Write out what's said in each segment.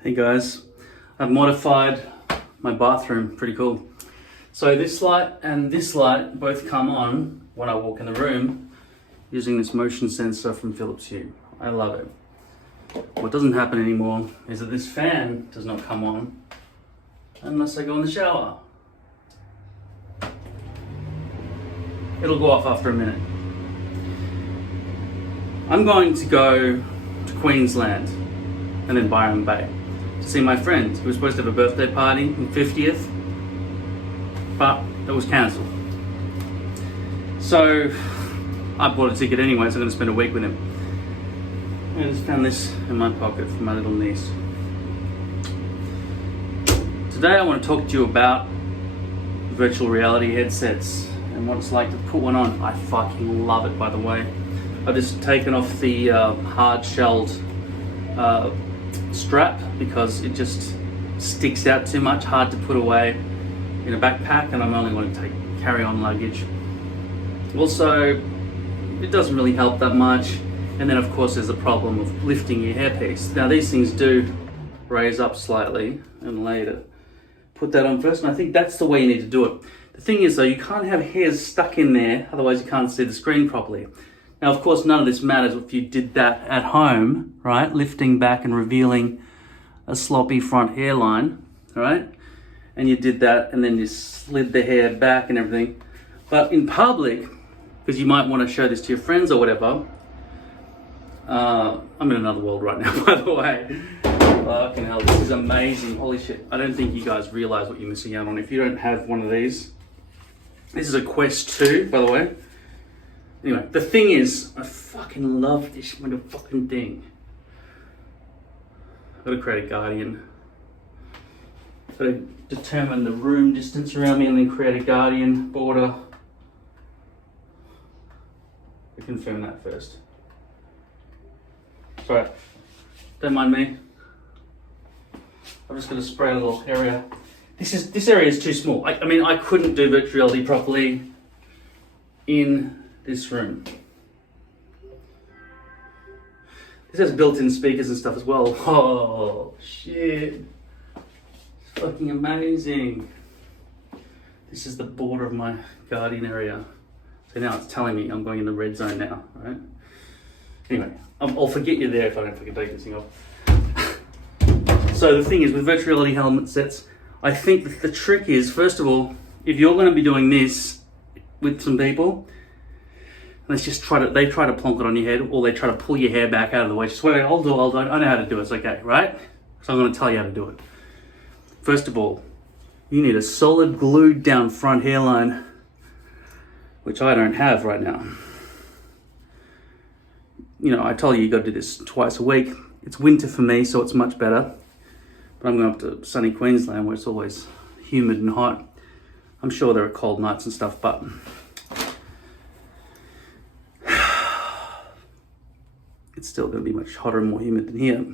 Hey guys, I've modified my bathroom, pretty cool. So this light and this light both come on when I walk in the room using this motion sensor from Philips Hue. I love it. What doesn't happen anymore is that this fan does not come on unless I go in the shower. It'll go off after a minute. I'm going to go to Queensland and then Byron Bay to see my friend who was supposed to have a birthday party on 50th, but it was cancelled. So I bought a ticket anyway, so I'm going to spend a week with him. I just found this in my pocket for my little niece. Today I want to talk to you about virtual reality headsets and what it's like to put one on. I fucking love it, by the way. I've just taken off the hard-shelled strap because it just sticks out too much, hard to put away in a backpack, and I'm only going to take carry-on luggage. Also, it doesn't really help that much. And then of course there's the problem of lifting your hairpiece. Now these things do raise up slightly and later. Put that on first, and I think that's the way you need to do it. The thing is though, you can't have hairs stuck in there, otherwise you can't see the screen properly. Now of course none of this matters if you did that at home, right? Lifting back and revealing a sloppy front hairline, right? And you did that and then you slid the hair back and everything. But in public, because you might want to show this to your friends or whatever, I'm in another world right now, by the way. Fucking hell, this is amazing. Holy shit. I don't think you guys realize what you're missing out on if you don't have one of these. This is a Quest 2, by the way. Anyway, the thing is, I fucking love this motherfucking thing. I've got to create a guardian. Got to determine the room distance around me and then create a guardian border. I confirm that first. Sorry, don't mind me. I'm just going to spray a little area. This area is too small. I mean, I couldn't do virtual reality properly in this room. This has built-in speakers and stuff as well. Oh shit! It's fucking amazing. This is the border of my guardian area. So now it's telling me I'm going in the red zone now, right? Anyway, I'll forget you're there if I don't fucking take this thing off. So the thing is, with virtual reality helmet sets, I think that the trick is, first of all, if you're going to be doing this with some people, let's just they try to plonk it on your head, or they try to pull your hair back out of the way. Just wait, I'll do it, I know how to do it, it's okay, right? So I'm going to tell you how to do it. First of all, you need a solid glued down front hairline, which I don't have right now. You know, I told you got to do this twice a week. It's winter for me, so it's much better. But I'm going up to sunny Queensland where it's always humid and hot. I'm sure there are cold nights and stuff, but it's still going to be much hotter and more humid than here,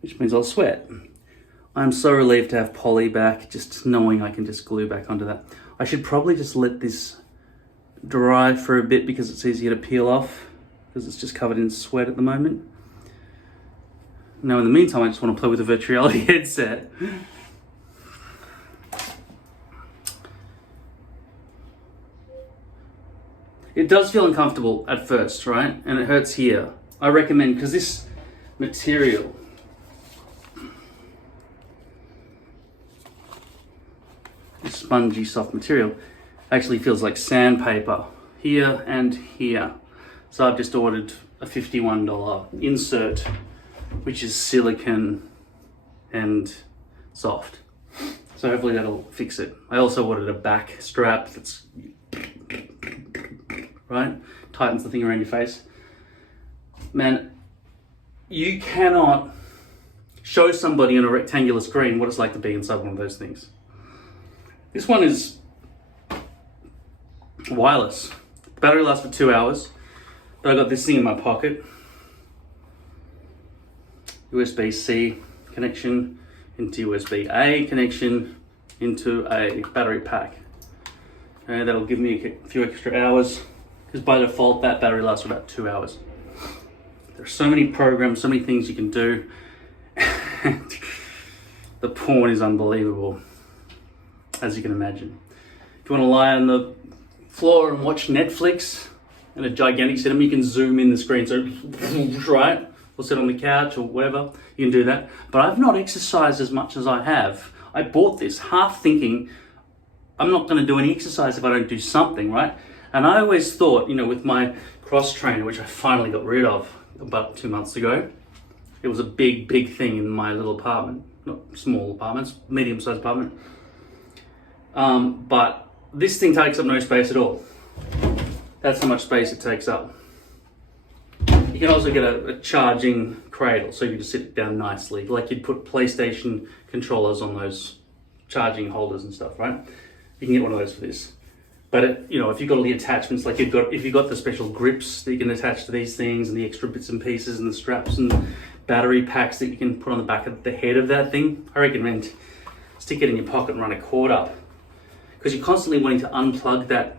which means I'll sweat. I'm so relieved to have poly back, just knowing I can just glue back onto that. I should probably just let this dry for a bit because it's easier to peel off, because it's just covered in sweat at the moment. Now in the meantime, I just want to play with the Virtuality headset. It does feel uncomfortable at first, right? And it hurts here. I recommend, because this material, this spongy soft material, actually feels like sandpaper here and here. So I've just ordered a $51 insert, which is silicone and soft. So hopefully that'll fix it. I also ordered a back strap that's, right? Tightens the thing around your face. Man, you cannot show somebody on a rectangular screen what it's like to be inside one of those things. This one is wireless. Battery lasts for 2 hours. But I got this thing in my pocket. USB-C connection into USB-A connection into a battery pack. And that'll give me a few extra hours, because by default that battery lasts for about 2 hours. There's so many programs, so many things you can do. The porn is unbelievable, as you can imagine. If you want to lie on the floor and watch Netflix in a gigantic cinema, you can zoom in the screen, so right, or sit on the couch or whatever, you can do that. But I've not exercised as much as I have. I bought this half thinking I'm not going to do any exercise if I don't do something, right? And I always thought, you know, with my cross trainer, which I finally got rid of about 2 months ago, it was a big thing in my little apartment. Not small apartments, medium-sized apartment. But this thing takes up no space at all. That's how much space it takes up. You can also get a charging cradle, so you can just sit down nicely, like you'd put PlayStation controllers on those charging holders and stuff, right? You can get one of those for this. But you know, if you've got all the attachments, like if you've got the special grips that you can attach to these things, and the extra bits and pieces, and the straps and battery packs that you can put on the back of the head of that thing, I recommend stick it in your pocket and run a cord up, because you're constantly wanting to unplug that.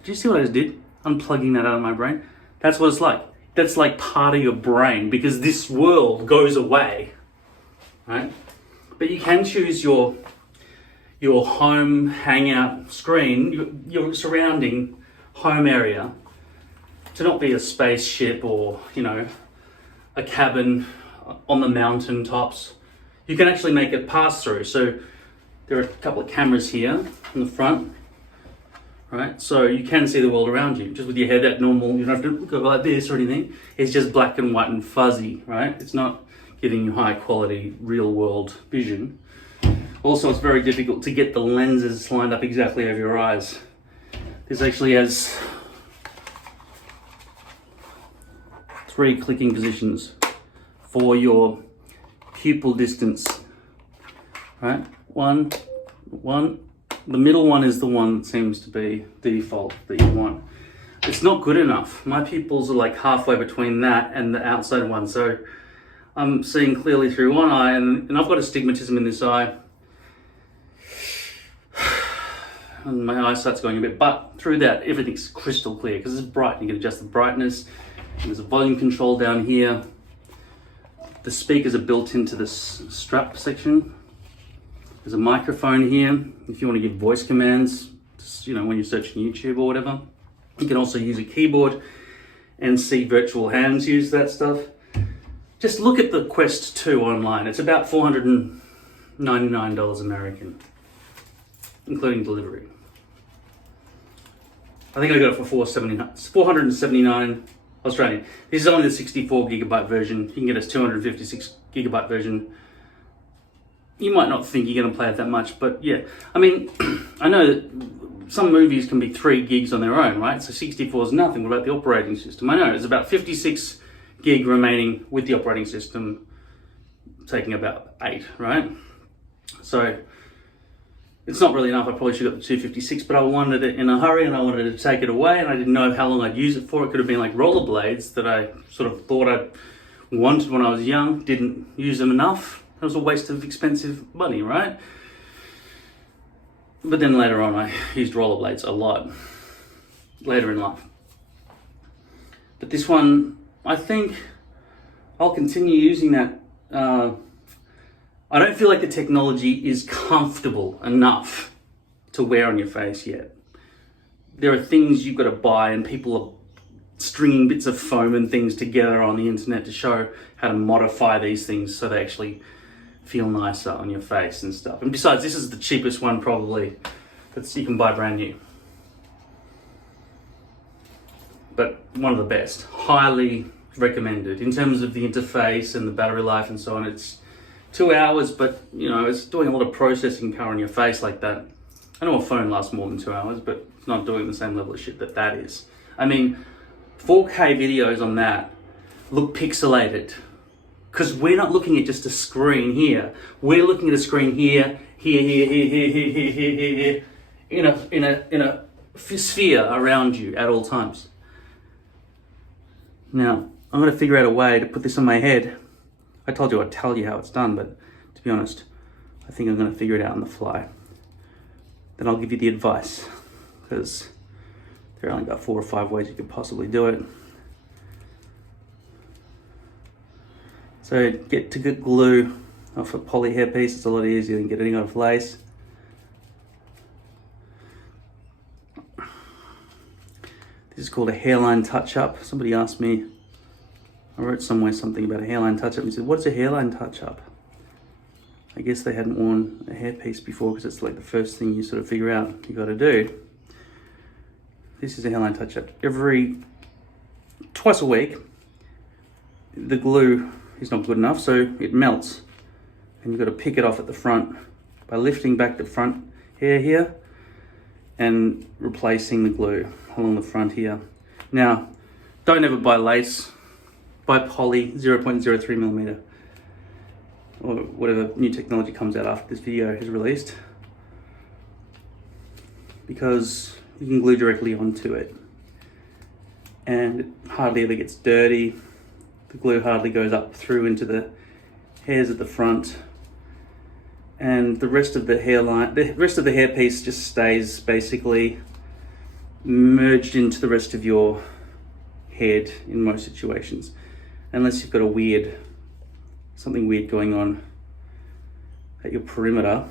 Did you see what I just did? Unplugging that out of my brain. That's what it's like. That's like part of your brain, because this world goes away, right? But you can choose your home hangout screen, your surrounding home area, to not be a spaceship or, you know, a cabin on the mountain tops. You can actually make it pass through. So there are a couple of cameras here in the front, right? So you can see the world around you, just with your head at normal. You don't have to go like this or anything. It's just black and white and fuzzy, right? It's not giving you high quality real world vision. Also, it's very difficult to get the lenses lined up exactly over your eyes. This actually has 3 clicking positions for your pupil distance, right? One. The middle one is the one that seems to be default that you want. It's not good enough. My pupils are like halfway between that and the outside one, so I'm seeing clearly through one eye, and I've got astigmatism in this eye. And my eyesight's going a bit, but through that, everything's crystal clear because it's bright. You can adjust the brightness, and there's a volume control down here. The speakers are built into this strap section. There's a microphone here if you want to give voice commands, you know, when you're searching YouTube or whatever. You can also use a keyboard and see virtual hands use that stuff. Just look at the Quest 2 online. It's about $499 American, including delivery. I think I got it for $479 Australian. This is only the 64 gigabyte version. You can get a 256 gigabyte version. You might not think you're going to play it that much, but yeah. I mean, I know that some movies can be 3 gigs on their own, right? So 64 is nothing. What about the operating system? I know there's about 56 gig remaining with the operating system, taking about 8, right? So it's not really enough. I probably should have got the 256, but I wanted it in a hurry and I wanted to take it away, and I didn't know how long I'd use it for. It could have been like rollerblades that I sort of thought I wanted when I was young, didn't use them enough. It was a waste of expensive money, right? But then later on, I used rollerblades a lot, later in life. But this one, I think I'll continue using that. I don't feel like the technology is comfortable enough to wear on your face yet. There are things you've got to buy, and people are stringing bits of foam and things together on the internet to show how to modify these things so they actually feel nicer on your face and stuff. And besides, this is the cheapest one probably that you can buy brand new. But one of the best, highly recommended. In terms of the interface and the battery life and so on, it's 2 hours, but you know, it's doing a lot of processing power on your face like that. I know a phone lasts more than 2 hours, but it's not doing the same level of shit that is. I mean, 4K videos on that look pixelated, because we're not looking at just a screen here. We're looking at a screen here, here, in a sphere around you at all times. Now, I'm going to figure out a way to put this on my head. I told you I'd tell you how it's done, but to be honest, I think I'm going to figure it out on the fly. Then I'll give you the advice, because there are only about 4 or 5 ways you could possibly do it. So get glue off a poly hairpiece. It's a lot easier than getting it off lace. This is called a Hairline Touch-Up. Somebody asked me, I wrote somewhere something about a hairline touch-up. He said, what's a hairline touch-up? I guess they hadn't worn a hairpiece before because it's like the first thing you sort of figure out you got to do. This is a hairline touch-up. Twice a week, the glue is not good enough, so it melts. And you've got to pick it off at the front by lifting back the front hair here and replacing the glue along the front here. Now, don't ever buy lace. Buy poly 0.03 millimeter or whatever new technology comes out after this video is released, because you can glue directly onto it and it hardly ever gets dirty. The glue hardly goes up through into the hairs at the front, and the rest of the hairpiece just stays basically merged into the rest of your head in most situations, unless you've got something weird going on at your perimeter,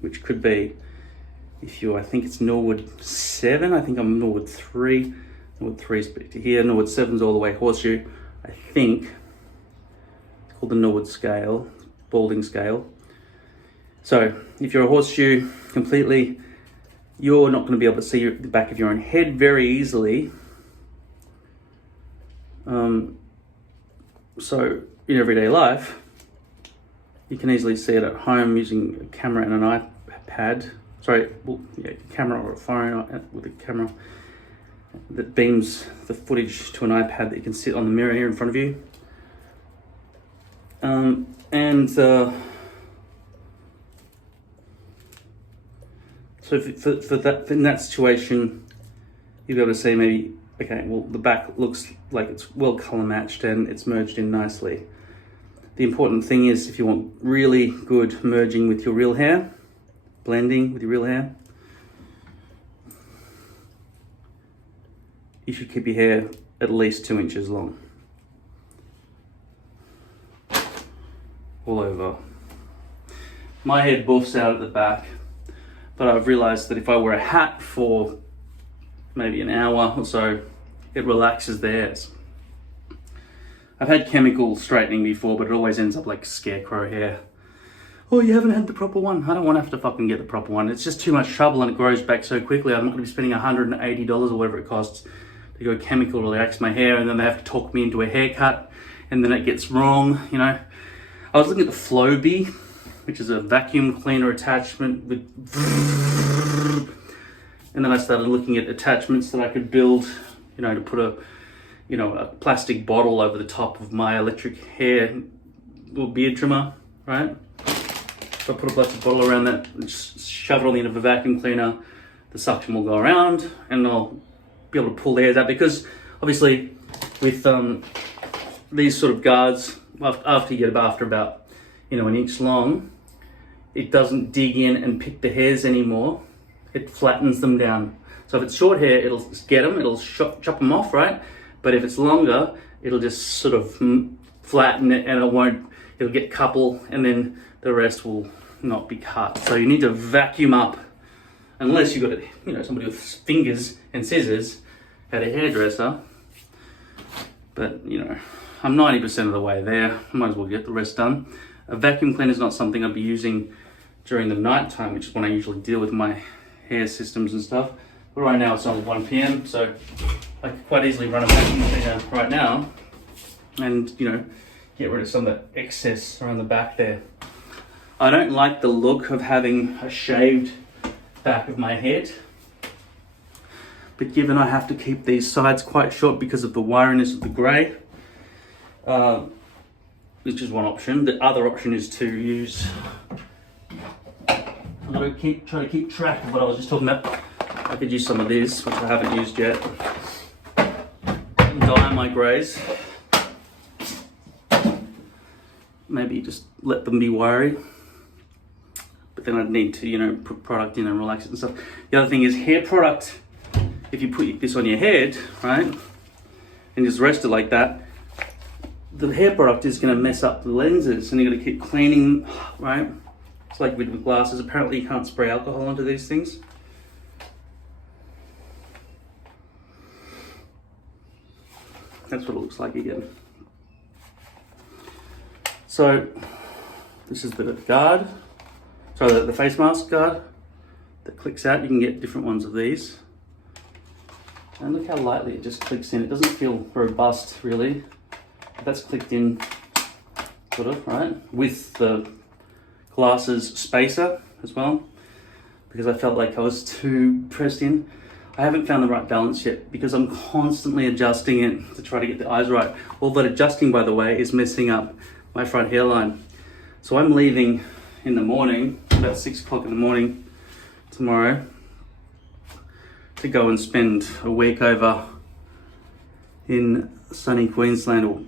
which could be I think it's Norwood 7, I think I'm Norwood 3. Norwood 3 is back to here, Norwood 7's all the way horseshoe. I think it's called the Norwood scale, balding scale. So if you're a horseshoe completely, you're not going to be able to see the back of your own head very easily. So in everyday life, you can easily see it at home using a camera and an iPad. Camera or a phone with a camera that beams the footage to an iPad that you can sit on the mirror here in front of you. So in that situation, you'll be able to see maybe, okay, well, the back looks like it's well color matched and it's merged in nicely. The important thing is, if you want really good merging with your real hair, blending with your real hair, you should keep your hair at least 2 inches long. All over. My head buffs out at the back, but I've realized that if I wear a hat for maybe an hour or so, it relaxes the hairs. I've had chemical straightening before, but it always ends up like scarecrow hair. Oh, you haven't had the proper one? I don't want to have to fucking get the proper one. It's just too much trouble and it grows back so quickly. I'm not going to be spending $180 or whatever it costs to go chemical to relax my hair, and then they have to talk me into a haircut, and then it gets wrong, you know. I was looking at the Flowbee, which is a vacuum cleaner attachment with, and then I started looking at attachments that I could build, you know, to put a plastic bottle over the top of my electric hair or beard trimmer, right? So I put a plastic bottle around that and just shove it on the end of a vacuum cleaner. The suction will go around and I'll be able to pull the hairs out, because obviously with these sort of guards, after you get after about, an inch long, it doesn't dig in and pick the hairs anymore. It flattens them down. So if it's short hair, it'll get them, it'll chop them off, right? But if it's longer, it'll just sort of flatten it, and it'll get couple, and then the rest will not be cut. So you need to vacuum up, unless you've got somebody with fingers and scissors at a hairdresser. But I'm 90% of the way there. I might as well get the rest done. A vacuum cleaner is not something I'd be using during the night time, which is when I usually deal with my hair systems and stuff. But right now it's only 1 p.m, so I could quite easily run a vacuum cleaner right now and, get rid of some of that excess around the back there. I don't like the look of having a shaved back of my head, but given I have to keep these sides quite short because of the wiriness of the grey, which is one option. The other option is to use, I'm going to try to keep track of what I was just talking about. I could use some of this, which I haven't used yet. Dye my greys. Maybe just let them be wiry. But then I'd need to, put product in and relax it and stuff. The other thing is hair product. If you put this on your head, right, and just rest it like that, the hair product is going to mess up the lenses, and you're going to keep cleaning, right? It's like with glasses. Apparently you can't spray alcohol onto these things. That's what it looks like again. So this is the guard, sorry, the face mask guard that clicks out. You can get different ones of these. And look how lightly it just clicks in. It doesn't feel robust really. But that's clicked in, sort of, right? With the glasses spacer as well, because I felt like I was too pressed in. I haven't found the right balance yet because I'm constantly adjusting it to try to get the eyes right. All that adjusting, by the way, is messing up my front hairline. So I'm leaving in the morning, about 6 o'clock in the morning tomorrow, to go and spend a week over in sunny Queensland, or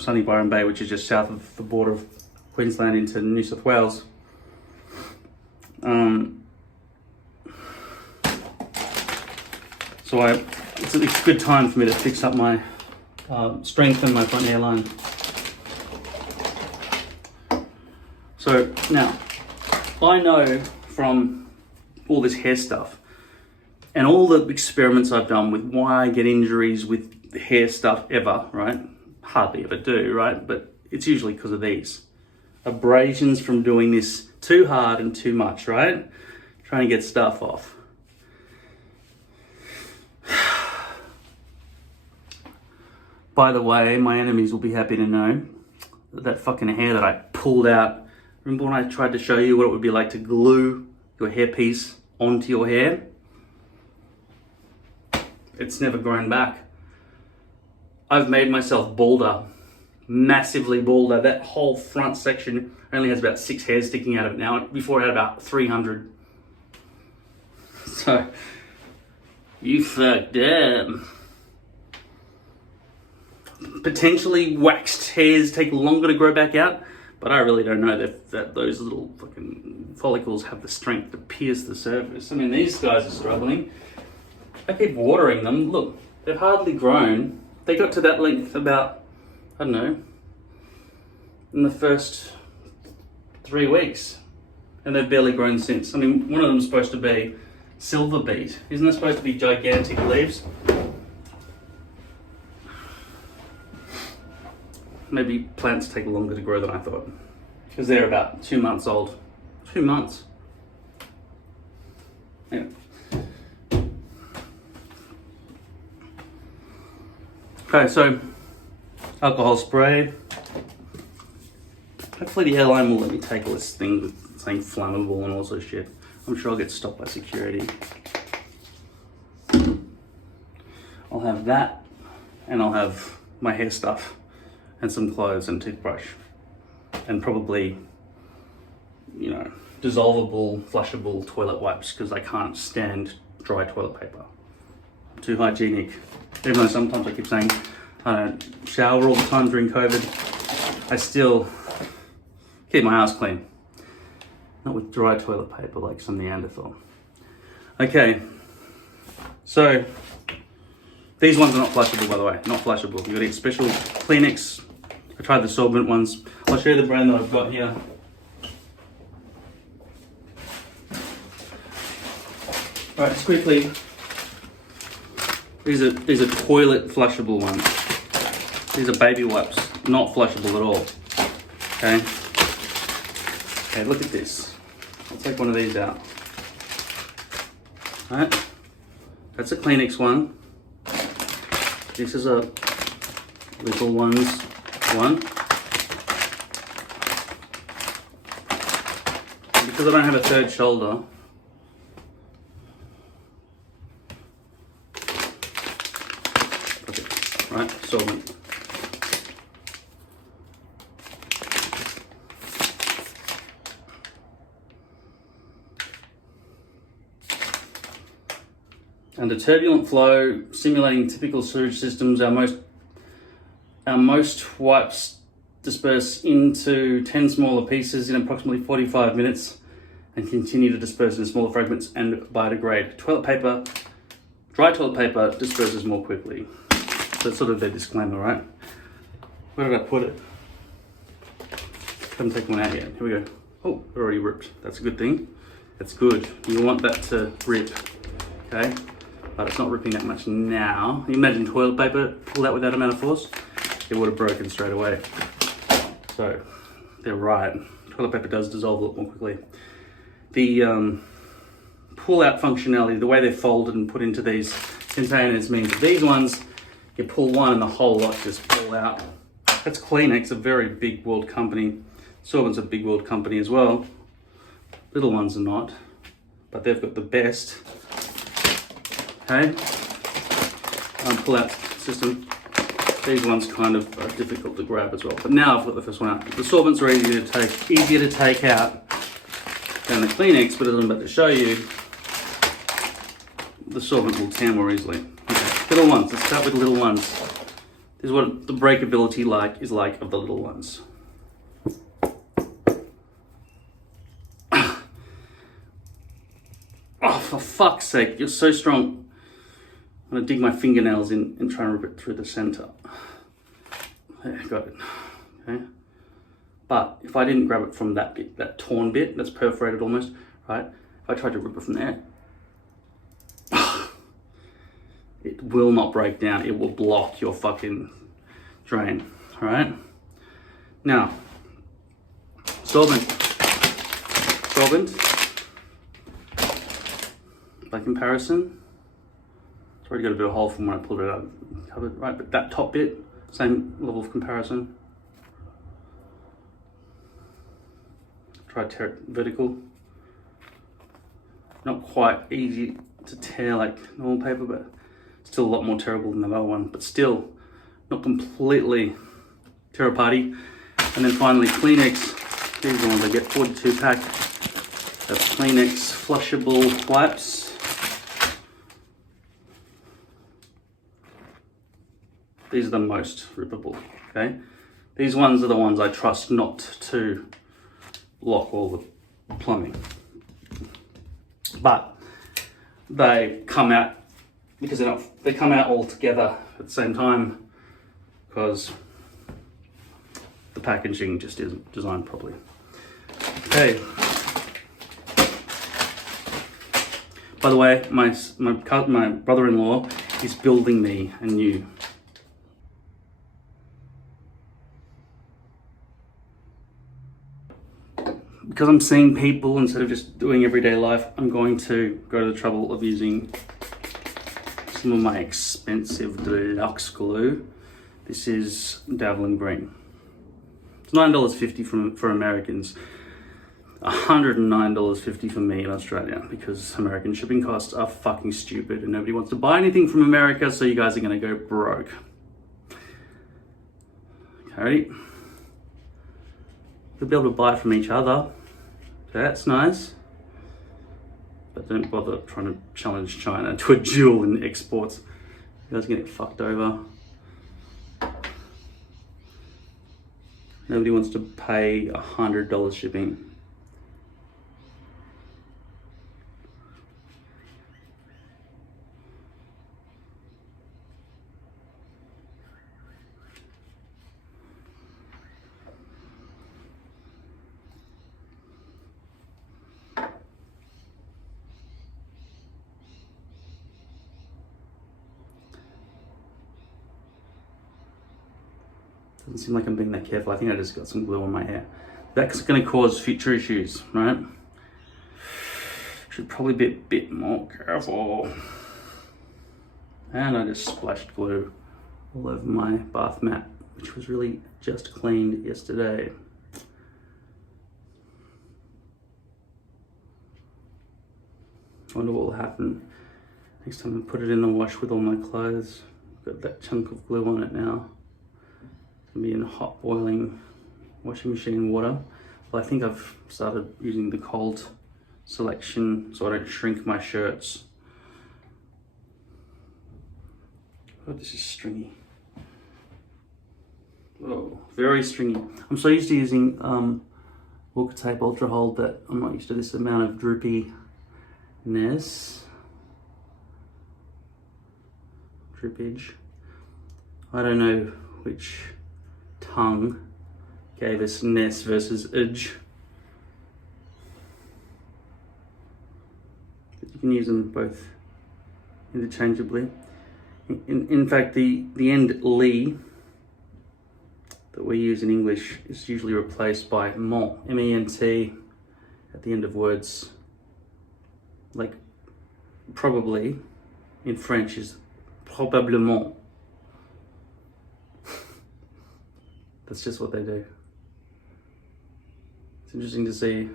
sunny Byron Bay, which is just south of the border of Queensland into New South Wales. So it's a good time for me to fix up my strengthen my front hairline. So now, I know from all this hair stuff and all the experiments I've done with why I get injuries with hair stuff ever, right? Hardly ever do, right? But it's usually because of these. Abrasions from doing this too hard and too much, right? Trying to get stuff off. By the way, my enemies will be happy to know that fucking hair that I pulled out. Remember when I tried to show you what it would be like to glue your hairpiece onto your hair? It's never grown back. I've made myself balder, massively balder. That whole front section only has about 6 hairs sticking out of it now. Before it had about 300. So, you fucked up. Potentially waxed hairs take longer to grow back out, but I really don't know that those little fucking follicles have the strength to pierce the surface. I mean, these guys are struggling. I keep watering them. Look, they've hardly grown. They got to that length about, I don't know, in the first 3 weeks, and they've barely grown since. I mean, one of them is supposed to be silver beet. Isn't it supposed to be gigantic leaves? Maybe plants take longer to grow than I thought, because they're about 2 months old. 2 months. Yeah. Okay, so alcohol spray. Hopefully the airline will let me take all this thing with saying flammable and all sorts of shit. I'm sure I'll get stopped by security. I'll have that, and I'll have my hair stuff, and some clothes and toothbrush, and probably, dissolvable, flushable toilet wipes, because I can't stand dry toilet paper. I'm too hygienic. Even though sometimes I keep saying I don't shower all the time during COVID, I still keep my ass clean. Not with dry toilet paper like some Neanderthal. Okay, so these ones are not flushable, by the way, not flushable. You've got to get special Kleenex. I tried the solvent ones. I'll show you the brand that I've got here. All right, just quickly. These are toilet flushable ones. These are baby wipes, not flushable at all. Okay. Okay, look at this. I'll take one of these out. All right. That's a Kleenex one. This is a little ones one. Because I don't have a third shoulder, okay, right, solvent. Under turbulent flow, simulating typical sewage systems, our most wipes disperse into 10 smaller pieces in approximately 45 minutes and continue to disperse in smaller fragments and biodegrade. Dry toilet paper disperses more quickly. So that's sort of their disclaimer, right? Where did I put it? Haven't taken one out yet. Here we go. Oh, it already ripped. That's a good thing. That's good. You want that to rip, okay? But it's not ripping that much now. You imagine toilet paper, pull that with that amount of force, it would have broken straight away. So, they're right. Toilet paper does dissolve a lot more quickly. The pull-out functionality, the way they're folded and put into these containers means that these ones, you pull one and the whole lot just pull out. That's Kleenex, a very big world company. Sorbent's a big world company as well. Little ones are not, but they've got the best. Okay, pull-out system. These ones kind of are difficult to grab as well. But now I've got the first one out. The Sorbents are easier to take out than the Kleenex, but as I'm about to show you, the Sorbent will tear more easily. Okay, little ones. Let's start with little ones. This is what the breakability is like of the little ones. Oh, for fuck's sake, you're so strong. I'm gonna dig my fingernails in and try and rip it through the center. There, got it. Okay. But if I didn't grab it from that bit, that torn bit, that's perforated almost, right? If I tried to rip it from there, it will not break down. It will block your fucking drain, all right? Now, Sorbent. By comparison, it's already got a bit of hole from when I pulled it out, covered, right? But that top bit, same level of comparison. Try to tear it vertical. Not quite easy to tear like normal paper, but still a lot more terrible than the other one, but still not completely tear aparty. And then finally Kleenex, these are the ones I get, 42 pack of Kleenex flushable wipes. These are the most rippable, okay? These ones are the ones I trust not to lock all the plumbing. But they come out, because they come out all together at the same time, because the packaging just isn't designed properly. Okay. By the way, my brother-in-law is building me a new because I'm seeing people instead of just doing everyday life, I'm going to go to the trouble of using some of my expensive deluxe glue. This is Davelin Green. It's $9.50 for Americans, $109.50 for me in Australia, because American shipping costs are fucking stupid and nobody wants to buy anything from America, so you guys are gonna go broke. Okay. You'll be able to buy from each other. That's nice. But don't bother trying to challenge China to a duel in exports. You guys are gonna get fucked over. Nobody wants to pay $100 shipping. Doesn't seem like I'm being that careful. I think I just got some glue on my hair. That's going to cause future issues, right? Should probably be a bit more careful. And I just splashed glue all over my bath mat, which was really just cleaned yesterday. Wonder what will happen next time I put it in the wash with all my clothes. Got that chunk of glue on it now. Be in hot boiling washing machine water. Well, I think I've started using the cold selection so I don't shrink my shirts. Oh, this is stringy. Oh, very stringy. I'm so used to using Walker Tape Ultra Hold that I'm not used to this amount of droopiness. Droopage. I don't know which tongue gave us ness versus edge. You can use them both interchangeably. In fact, the end "ly" that we use in English is usually replaced by ment, M-E-N-T, at the end of words. Like probably in French is probablement. That's just what they do. It's interesting to see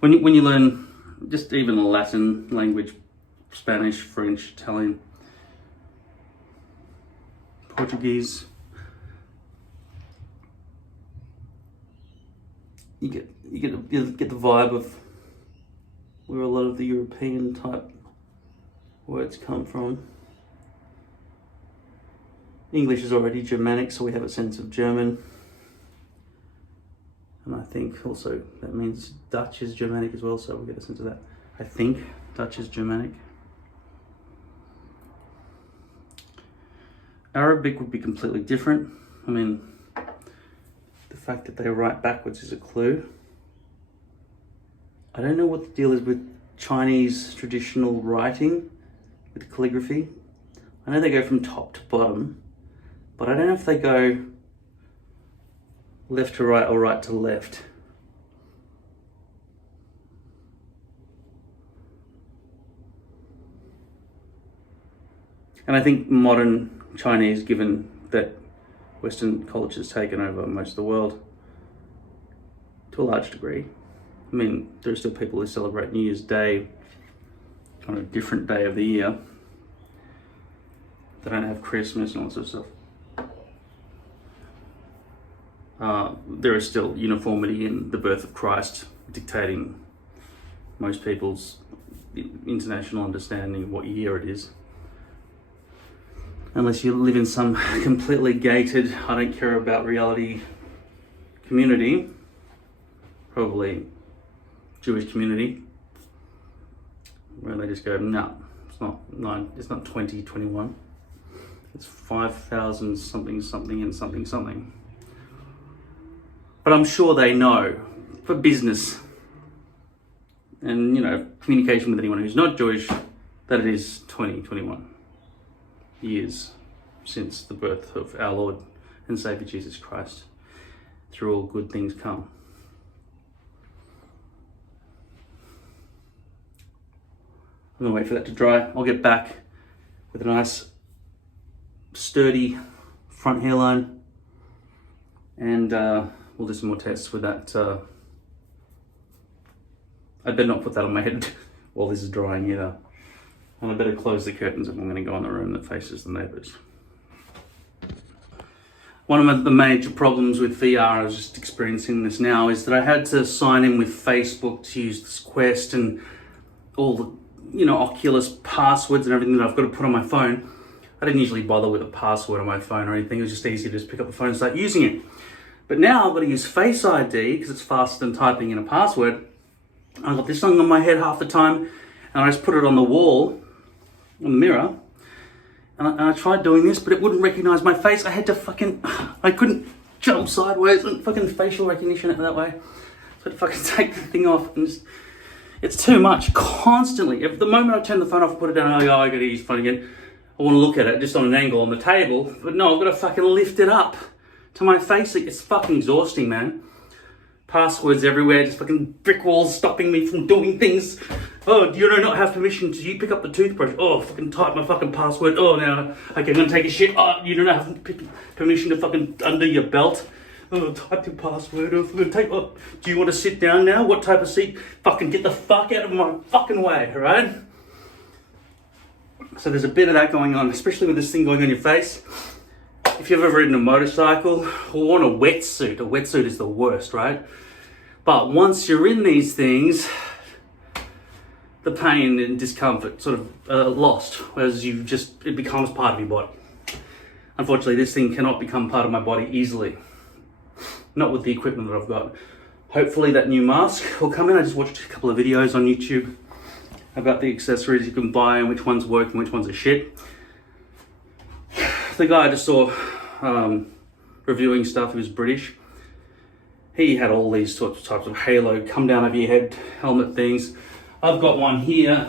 when you learn just even the Latin language, Spanish, French, Italian, Portuguese. You get the vibe of where a lot of the European type words come from. English is already Germanic, so we have a sense of German. And I think also that means Dutch is Germanic as well, so we get a sense of that. I think Dutch is Germanic. Arabic would be completely different. I mean, the fact that they write backwards is a clue. I don't know what the deal is with Chinese traditional writing, with calligraphy. I know they go from top to bottom, but I don't know if they go left to right or right to left. And I think modern Chinese, given that Western culture has taken over most of the world, to a large degree. I mean, there are still people who celebrate New Year's Day on a different day of the year. They don't have Christmas and all that sort of stuff. There is still uniformity in the birth of Christ dictating most people's international understanding of what year it is. Unless you live in some completely gated, I don't care about reality community, probably Jewish community, where they just go, no, it's not 2021, it's 5,000 something something and something something. But I'm sure they know, for business and, communication with anyone who's not Jewish, that it is 2021 years since the birth of our Lord and Saviour Jesus Christ. Through all good things come. I'm gonna wait for that to dry. I'll get back with a nice sturdy front hairline, and we'll do some more tests with that. I better not put that on my head while this is drying either. And I better close the curtains if I'm going to go in the room that faces the neighbours. One of the major problems with VR, I was just experiencing this now, is that I had to sign in with Facebook to use this Quest and all the, Oculus passwords and everything that I've got to put on my phone. I didn't usually bother with a password on my phone or anything. It was just easy to just pick up the phone and start using it. But now I've got to use Face ID because it's faster than typing in a password. I've got this thing on my head half the time, and I just put it on the wall, on the mirror, and I tried doing this, but it wouldn't recognize my face. I couldn't jump sideways and fucking facial recognition it that way. So I had to fucking take the thing off, and it's too much, constantly. If the moment I turn the phone off and put it down, I gotta use the phone again. I want to look at it just on an angle on the table, but no, I've got to fucking lift it up to my face. It's fucking exhausting, man. Passwords everywhere, just fucking brick walls stopping me from doing things. Oh, do you not have permission? Do you pick up the toothbrush? Oh, fucking type my fucking password. Oh, now, okay, I'm gonna take a shit. Oh, you don't have permission to fucking undo your belt. Oh, type your password. Oh, do you want to sit down now? What type of seat? Fucking get the fuck out of my fucking way, alright? So there's a bit of that going on, especially with this thing going on your face. If you've ever ridden a motorcycle or worn a wetsuit is the worst, right? But once you're in these things, the pain and discomfort sort of lost, as it becomes part of your body. Unfortunately, this thing cannot become part of my body easily. Not with the equipment that I've got. Hopefully that new mask will come in. I just watched a couple of videos on YouTube about the accessories you can buy and which ones work and which ones are shit. The guy I just saw reviewing stuff. He was British. He had all these types of halo come down over your head helmet things. I've got one here.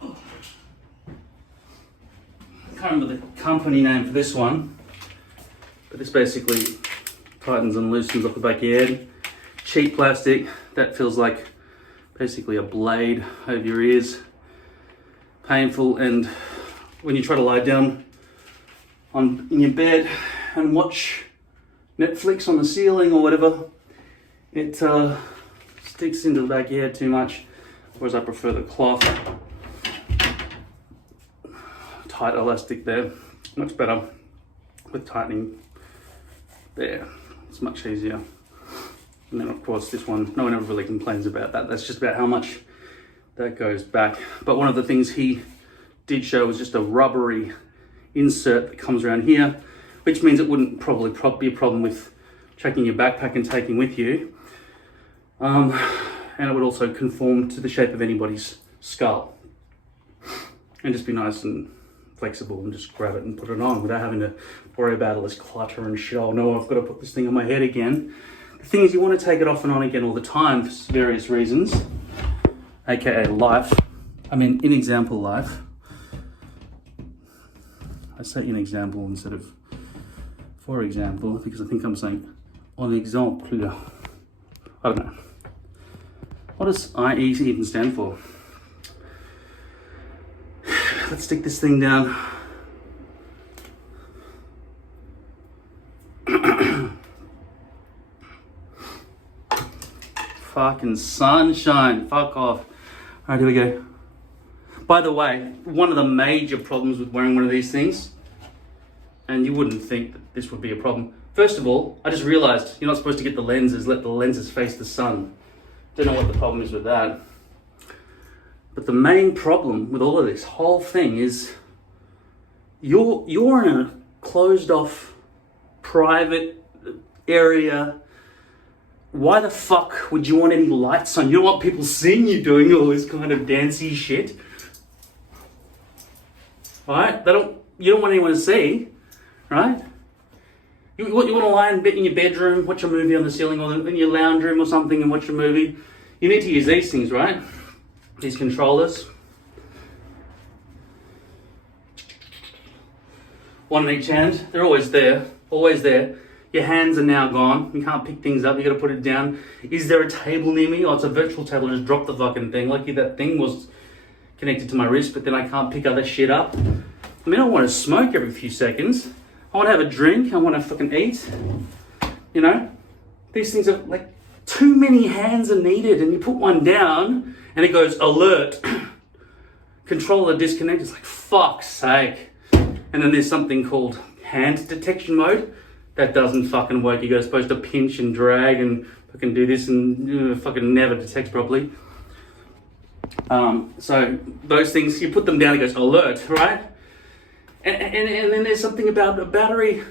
I can't remember the company name for this one, but this basically tightens and loosens off the back of your head. Cheap plastic, that feels like basically a blade over your ears. Painful, and when you try to lie down in your bed and watch Netflix on the ceiling or whatever, it sticks into the back of your head too much, whereas I prefer the cloth. Tight elastic there, much better with tightening there. It's much easier. And then of course this one, no one ever really complains about that. That's just about how much that goes back. But one of the things he did show was just a rubbery insert that comes around here, which means it wouldn't probably be a problem with checking your backpack and taking with you. And it would also conform to the shape of anybody's skull. And just be nice and flexible and just grab it and put it on without having to worry about all this clutter and shit. Oh no, I've got to put this thing on my head again. The thing is, you want to take it off and on again all the time for various reasons, aka life. I mean, in example life. I say in example instead of for example, because I think I'm saying en exemple. I don't know. What does IE even stand for? Let's stick this thing down. Fucking sunshine, fuck off. All right, here we go. By the way, one of the major problems with wearing one of these things, and you wouldn't think that this would be a problem. First of all, I just realized you're not supposed to get the lenses, let the lenses face the sun. Don't know what the problem is with that. But the main problem with all of this whole thing is you're in a closed off, private area. Why the fuck would you want any lights on? You don't want people seeing you doing all this kind of dancey shit. Right? You don't want anyone to see, right? You want to lie in your bedroom, watch a movie on the ceiling, or in your lounge room or something and watch a movie. You need to use these things, right? These controllers. One in each hand. They're always there. Always there. Your hands are now gone. You can't pick things up. You got to put it down. Is there a table near me? Oh, it's a virtual table. I just dropped the fucking thing. Lucky that thing was connected to my wrist, but then I can't pick other shit up. I mean, I want to smoke every few seconds. I want to have a drink. I want to fucking eat. You know? These things are like, too many hands are needed, and you put one down and it goes alert. Controller disconnect. It's like, fuck's sake. And then there's something called hand detection mode. That doesn't fucking work. You're supposed to pinch and drag and fucking do this and fucking never detects properly. So those things, you put them down, it goes alert, right? And then there's something about a battery.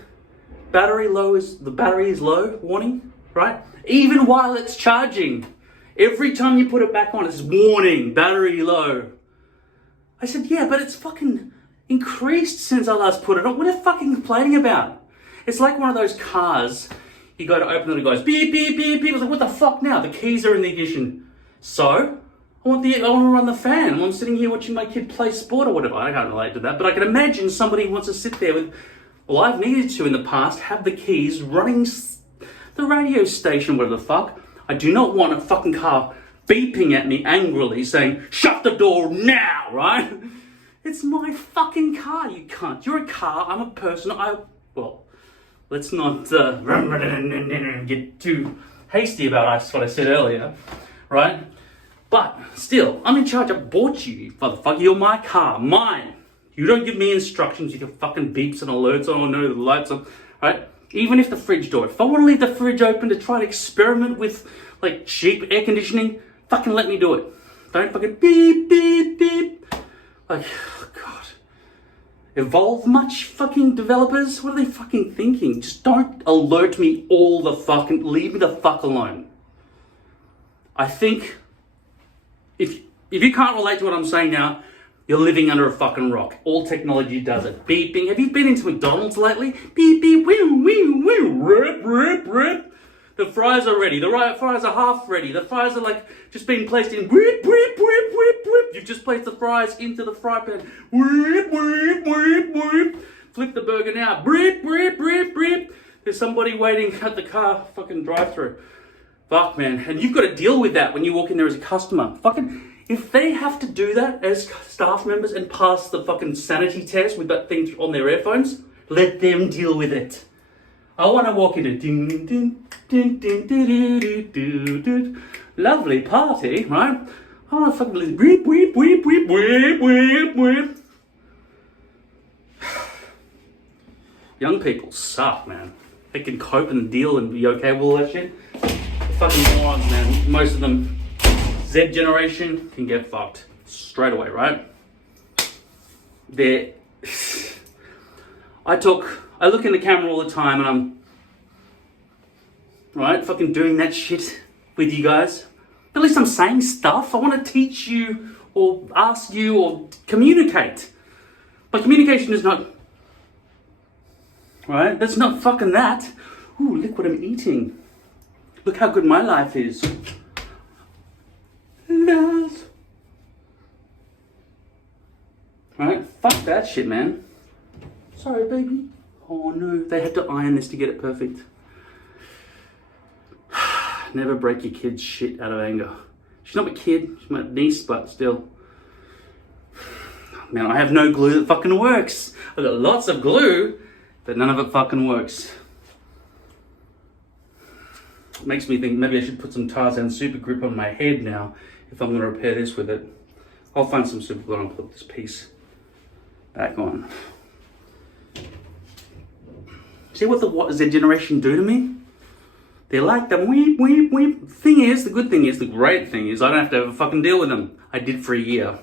The battery is low warning, right? Even while it's charging. Every time you put it back on, it's warning, battery low. I said, yeah, but it's fucking increased since I last put it on. What are you fucking complaining about? It's like one of those cars, you go to open it, it goes beep, beep, beep, beep. It's like, what the fuck now? The keys are in the ignition. So, I want to run the fan. I'm sitting here watching my kid play sport or whatever. I can't relate to that, but I can imagine somebody wants to sit there with, well, I've needed to in the past, have the keys running the radio station, whatever the fuck. I do not want a fucking car beeping at me angrily saying, shut the door now, right? It's my fucking car, you cunt. You're a car, I'm a person, let's not get too hasty about what I said earlier, right? But still, I'm in charge. I bought you, motherfucker. You're my car, mine. You don't give me instructions with your fucking beeps and alerts on, no, the lights on, right? Even if the fridge door, if I want to leave the fridge open to try to experiment with like cheap air conditioning, fucking let me do it. Don't fucking beep, beep, beep. Like, oh God. Evolve much, fucking developers? What are they fucking thinking? Just don't alert me all the fucking, leave me the fuck alone. I think, if you can't relate to what I'm saying now, You're living under a fucking rock. All technology does it. Beeping. Have you been into McDonald's lately? Beep, beep, wee, wee, wee, rip, rip, rip. The fries are ready. The fries are half ready. The fries are like just being placed in. Whip, whip, whip, whip, whip. You've just placed the fries into the fry pan. Whip, whip, whip, whip. Flip the burger now. Whip, whip, whip, whip. There's somebody waiting at the car fucking drive-through. Fuck, man. And you've got to deal with that when you walk in there as a customer. Fucking, if they have to do that as staff members and pass the fucking sanity test with that thing on their earphones, let them deal with it. I want to walk into ding, ding, ding, ding, ding, ding, ding, ding, ding, lovely party, right? I want to fucking weep, weep, weep, weep, weep, weep, weep. Young people suck, man. They can cope and deal and be okay with all that shit. Fucking morons, man. Most of them, Z generation, can get fucked straight away, right? I look in the camera all the time and I'm, right, fucking doing that shit with you guys. At least I'm saying stuff. I want to teach you or ask you or communicate. But communication is not, right? That's not fucking that. Ooh, look what I'm eating. Look how good my life is. Love. Right? Fuck that shit, man. Sorry, baby. Oh no, they had to iron this to get it perfect. Never break your kid's shit out of anger. She's not my kid, she's my niece, but still. Man, I have no glue that fucking works. I've got lots of glue, but none of it fucking works. It makes me think maybe I should put some Tarzan super grip on my head now if I'm going to repair this with it. I'll find some super glue and I'll put this piece back on. See what the Z generation do to me? They like them weep, weep, weep. The good thing is, the great thing is I don't have to ever fucking deal with them. I did for a year.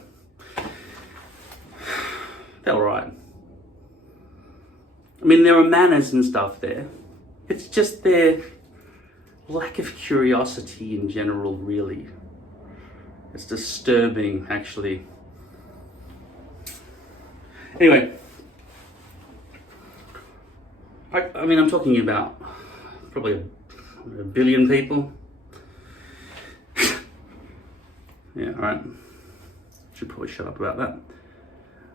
They're alright. I mean, there are manners and stuff there. It's just their lack of curiosity in general, really. It's disturbing, actually. Anyway. I mean, I'm talking about probably a billion people. Yeah, alright. Should probably shut up about that.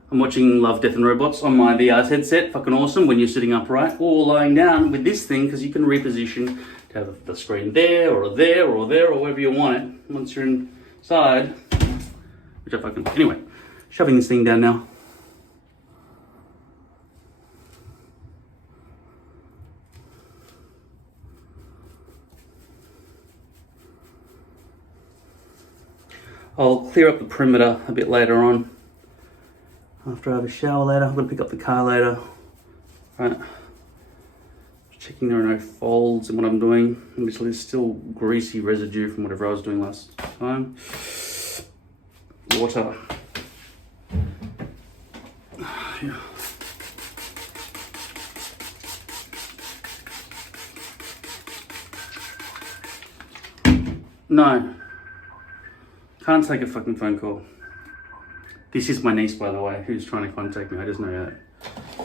I'm watching Love, Death and Robots on my VR headset. Fucking awesome when you're sitting upright or lying down with this thing, because you can reposition to have the screen there or there or there or wherever you want it once you're inside. Which I fucking... Anyway, shoving this thing down now. I'll clear up the perimeter a bit later on. After I have a shower later, I'm going to pick up the car later. Right. Checking there are no folds in what I'm doing. Obviously there's still greasy residue from whatever I was doing last time. Water. Yeah. No. Can't take a fucking phone call. This is my niece, by the way, who's trying to contact me. I just know that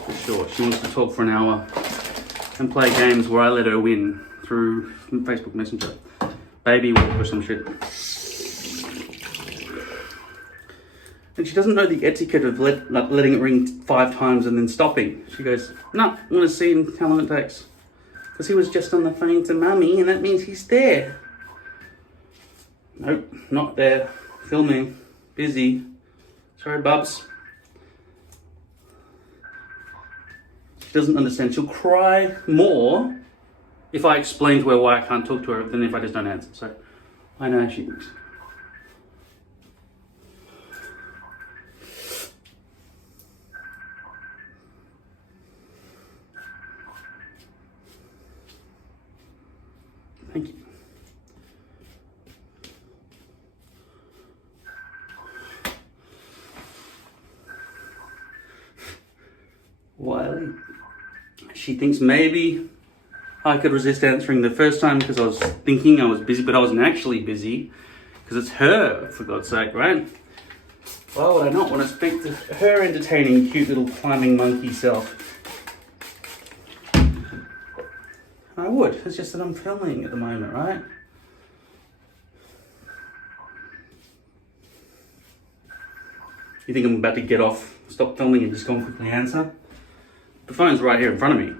for sure. She wants to talk for an hour and play games where I let her win through Facebook Messenger. Baby walk or some shit. And she doesn't know the etiquette of letting it ring 5 times and then stopping. She goes, no, I want to see how long it takes. Because he was just on the phone to mummy and that means he's there. Nope, not there. Filming. Busy. Sorry, Bubs. She doesn't understand. She'll cry more if I explain to her why I can't talk to her than if I just don't answer. So, I know how she works. Thank you. Wiley. She thinks maybe I could resist answering the first time because I was thinking I was busy, but I wasn't actually busy because it's her, for God's sake, right? Why would I not want to speak to her entertaining, cute little climbing monkey self? I would. It's just that I'm filming at the moment, right? You think I'm about to get off, stop filming and just go and quickly answer? The phone's right here in front of me.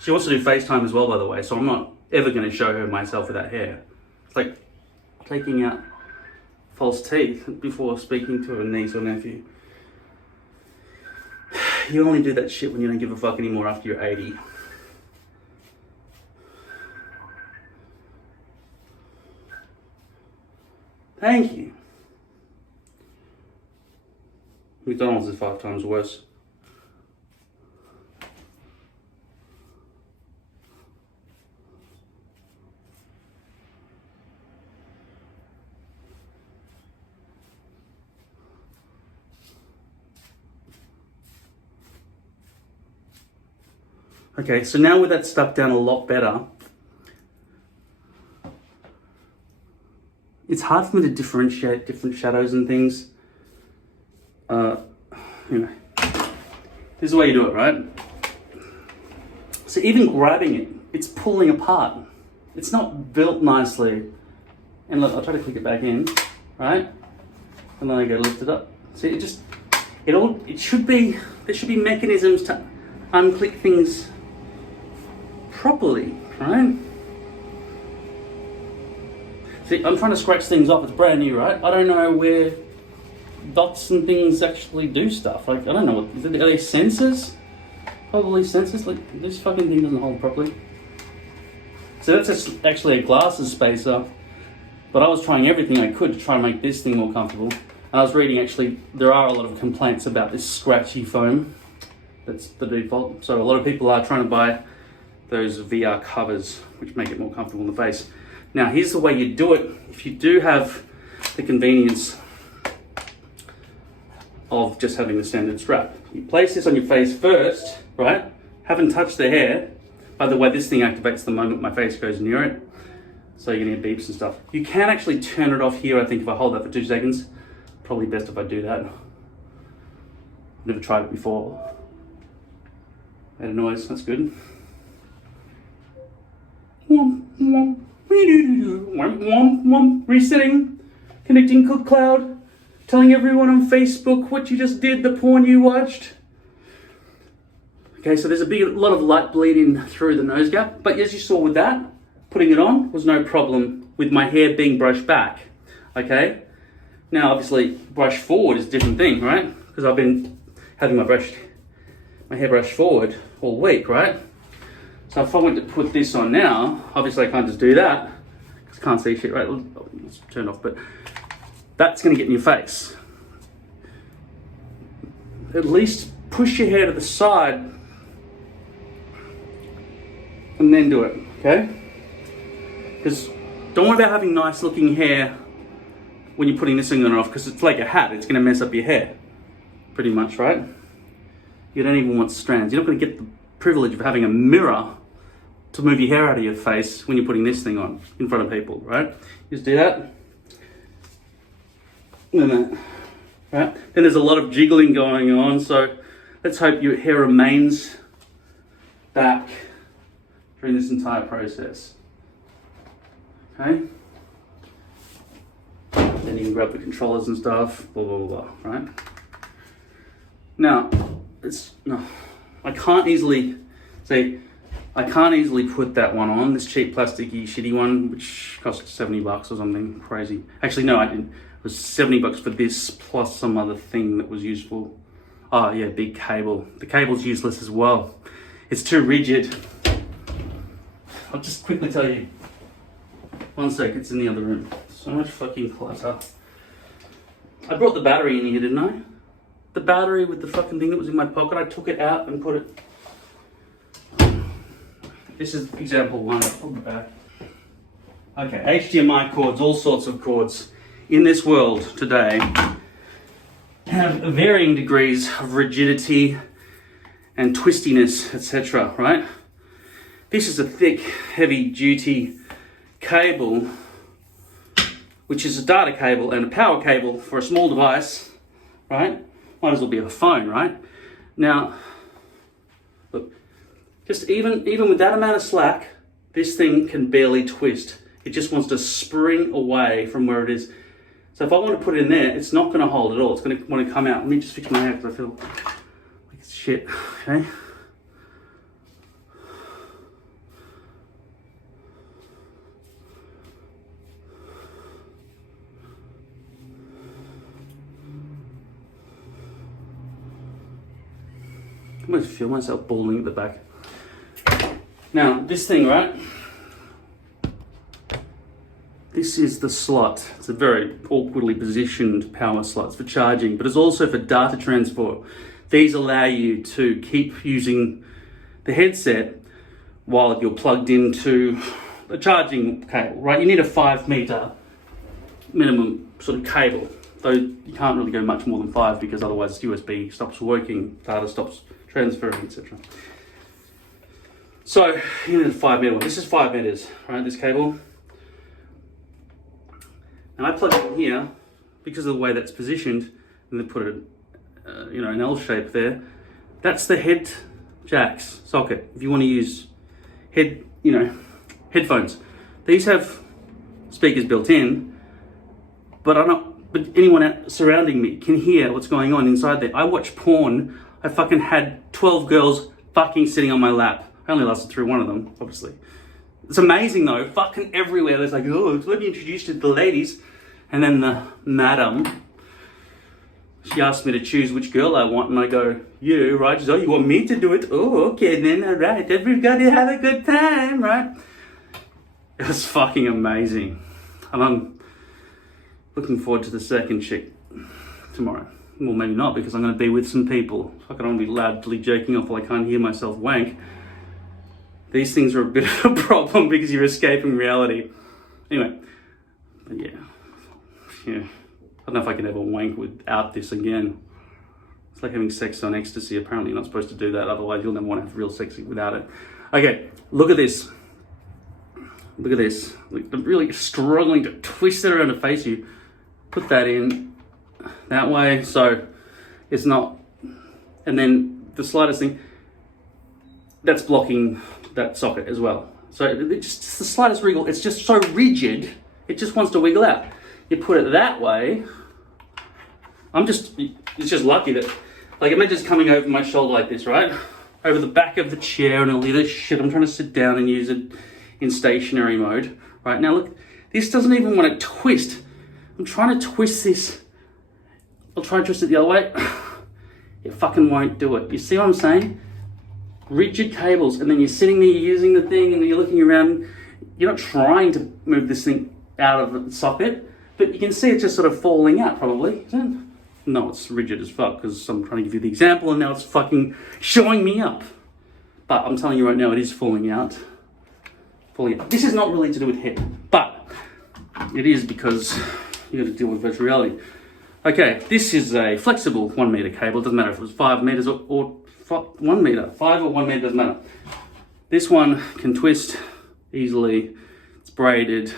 She wants to do FaceTime as well, by the way, so I'm not ever going to show her myself with that hair. It's like taking out false teeth before speaking to a niece or nephew. You only do that shit when you don't give a fuck anymore after you're 80. Thank you. McDonald's is 5 times worse. Okay, so now with that stuck down a lot better, it's hard for me to differentiate different shadows and things. You know, this is the way you do it, right? So even grabbing it, it's pulling apart. It's not built nicely. And look, I'll try to click it back in, right? And then I go lift it up. See, there should be mechanisms to unclick things properly, right? See, I'm trying to scratch things off. It's brand new, right? I don't know where dots and things actually do stuff. Like, I don't know, are they sensors? Probably sensors. Like, this fucking thing doesn't hold properly. So that's just actually a glasses spacer. But I was trying everything I could to try and make this thing more comfortable. And I was reading, actually, there are a lot of complaints about this scratchy foam. That's the default. So a lot of people are trying to buy those VR covers, which make it more comfortable in the face. Now, here's the way you do it. If you do have the convenience of just having the standard strap, you place this on your face first, right? Haven't touched the hair. By the way, this thing activates the moment my face goes near it. So you're gonna hear beeps and stuff. You can actually turn it off here, I think, if I hold that for 2 seconds. Probably best if I do that. Never tried it before. Made a noise, that's good. Resetting, connecting Cook Cloud, telling everyone on Facebook what you just did, the porn you watched. Okay, so there's a lot of light bleeding through the nose gap, but as you saw with that, putting it on was no problem with my hair being brushed back. Okay, now obviously brush forward is a different thing, right? Because I've been having my hair brushed forward all week, right? So if I went to put this on now, obviously I can't just do that because I can't see shit, right? Let's turn off, but that's going to get in your face. At least push your hair to the side and then do it, okay? Because don't worry about having nice looking hair when you're putting this thing on and off, because it's like a hat, it's going to mess up your hair, pretty much, right? You don't even want strands. You're not going to get the privilege of having a mirror to move your hair out of your face when you're putting this thing on in front of people, right? Just do that. And that, right? Then there's a lot of jiggling going on, so let's hope your hair remains back during this entire process. Okay? Then you can grab the controllers and stuff, blah, blah, blah, right? Now, I can't easily put that one on, this cheap plasticky shitty one, which cost $70 or something crazy. Actually, no, I didn't. It was $70 for this plus some other thing that was useful. Oh yeah, big cable. The cable's useless as well. It's too rigid. I'll just quickly tell you. One sec, it's in the other room. So much fucking clutter. I brought the battery in here, didn't I? The battery with the fucking thing that was in my pocket, I took it out and put it. This is example one, I'll put it back. Okay, HDMI cords, all sorts of cords in this world today have varying degrees of rigidity and twistiness, etc., right? This is a thick, heavy-duty cable which is a data cable and a power cable for a small device, right? Might as well be a phone, right? Now, look, just even with that amount of slack, this thing can barely twist. It just wants to spring away from where it is. So if I want to put it in there, it's not going to hold at all. It's going to want to come out. Let me just fix my hair because I feel like it's shit, okay? I almost feel myself balding at the back. Now, this thing, right? This is the slot. It's a very awkwardly positioned power slot. It's for charging, but it's also for data transfer. These allow you to keep using the headset while you're plugged into a charging cable, right? You need a 5 meter minimum sort of cable, though you can't really go much more than 5 because otherwise USB stops working, data stops transferring, etc. So you need a 5 meter one. This is 5 meters, right? This cable. And I plug it in here because of the way that's positioned, and they put it, an L shape there. That's the head jacks socket. If you want to use headphones, these have speakers built in, but anyone surrounding me can hear what's going on inside there. I watch porn. I fucking had 12 girls fucking sitting on my lap. I only lasted through one of them, obviously. It's amazing though, fucking everywhere. There's like, oh, let me introduce you to the ladies. And then the madam, she asked me to choose which girl I want, and I go, you, right? She's, oh, you want me to do it? Oh, okay then, all right. Everybody have a good time, right? It was fucking amazing. And I'm looking forward to the second chick tomorrow. Well, maybe not, because I'm going to be with some people. I don't want to be loudly jerking off while I can't hear myself wank. These things are a bit of a problem because you're escaping reality. Anyway, but yeah. I don't know if I can ever wank without this again. It's like having sex on ecstasy. Apparently you're not supposed to do that, otherwise you'll never want to have real sex without it. Okay, look at this. Look at this. Like, I'm really struggling to twist it around to face you. Put that in that way, so it's not, and then the slightest thing, that's blocking that socket as well. So it's just the slightest wriggle, it's just so rigid, it just wants to wiggle out. You put it that way, it's just lucky that, like, imagine just coming over my shoulder like this, right? Over the back of the chair and all the other shit. I'm trying to sit down and use it in stationary mode. Right, now look, this doesn't even want to twist. I'm trying to twist this. I'll try and twist it the other way. It fucking won't do it. You see what I'm saying? Rigid cables, and then you're sitting there using the thing, and you're looking around. You're not trying to move this thing out of the socket, but you can see it's just sort of falling out probably, isn't it? No, it's rigid as fuck, because I'm trying to give you the example, and now it's fucking showing me up. But I'm telling you right now, it is falling out. This is not really to do with head, but it is because you got to deal with virtual reality. Okay, this is a flexible 1 meter cable. It doesn't matter if it was 5 meters or 1 meter. 5 or 1 meter, doesn't matter. This one can twist easily. It's braided.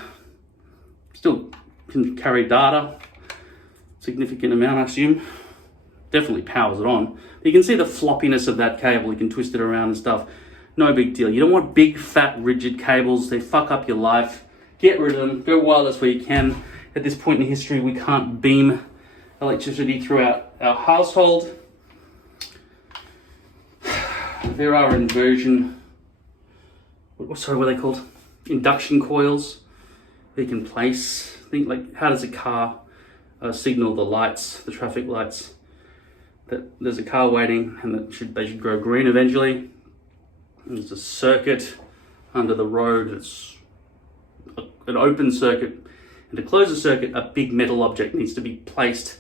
Still can carry data. Significant amount, I assume. Definitely powers it on. But you can see the floppiness of that cable. You can twist it around and stuff. No big deal. You don't want big, fat, rigid cables. They fuck up your life. Get rid of them. Go wireless where you can. At this point in history, we can't beam electricity throughout our household. There are inversion, what are they called? Induction coils. They can place, think like, how does a car signal the lights, the traffic lights, that there's a car waiting and that they should go green eventually. And there's a circuit under the road. It's an open circuit. And to close the circuit, a big metal object needs to be placed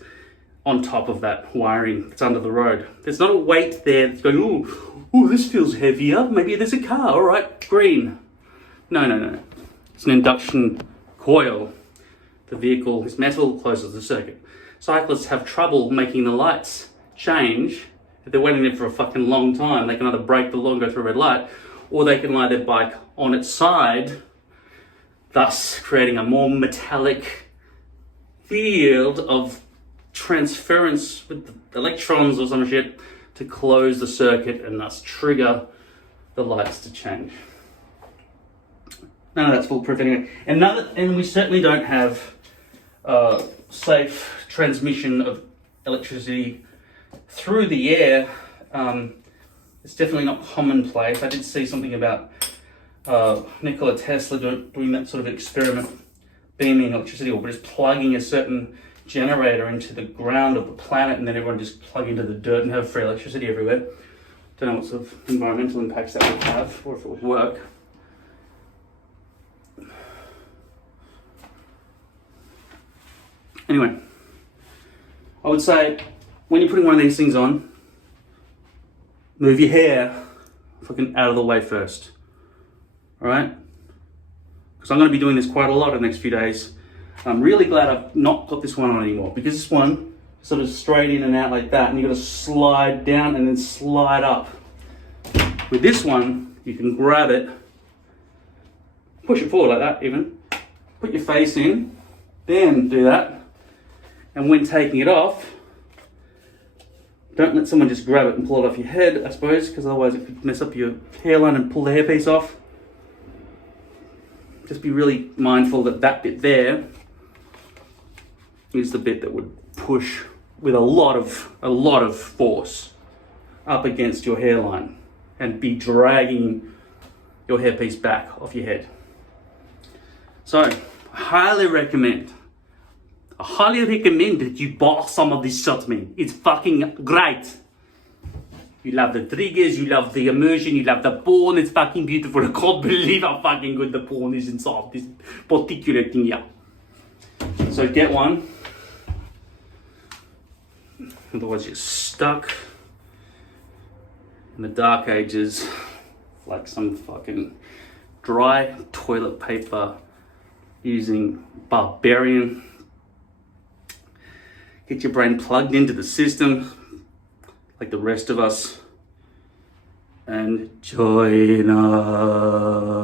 on top of that wiring that's under the road. There's not a weight there that's going, oh, this feels heavier. Maybe there's a car. All right, green. No. It's an induction coil. The vehicle is metal, closes the circuit. Cyclists have trouble making the lights change. If they're waiting there for a fucking long time, they can either break the law and go through a red light, or they can lie their bike on its side, thus creating a more metallic field of transference with the electrons or some shit to close the circuit and thus trigger the lights to change. None of that's foolproof anyway. And we certainly don't have safe transmission of electricity through the air. It's definitely not commonplace. I did see something about Nikola Tesla doing that sort of experiment, beaming electricity or just plugging a certain generator into the ground of the planet and then everyone just plug into the dirt and have free electricity everywhere. Don't know what sort of environmental impacts that would have or if it would work. Anyway, I would say when you're putting one of these things on, move your hair fucking out of the way first. Alright? Because I'm going to be doing this quite a lot in the next few days. I'm really glad I've not got this one on anymore because this one sort of straight in and out like that and you've got to slide down and then slide up. With this one, you can grab it, push it forward like that even, put your face in, then do that. And when taking it off, don't let someone just grab it and pull it off your head, I suppose, because otherwise it could mess up your hairline and pull the hairpiece off. Just be really mindful that that bit there is the bit that would push with a lot of force up against your hairline and be dragging your hairpiece back off your head. So, I highly recommend that you buy some of this shot, man. It's fucking great. You love the triggers, you love the immersion, you love the porn. It's fucking beautiful. I can't believe how fucking good the porn is inside this particular thing here. So get one. Otherwise you're stuck in the dark ages like some fucking dry toilet paper using barbarian. Get your brain plugged into the system like the rest of us and join us.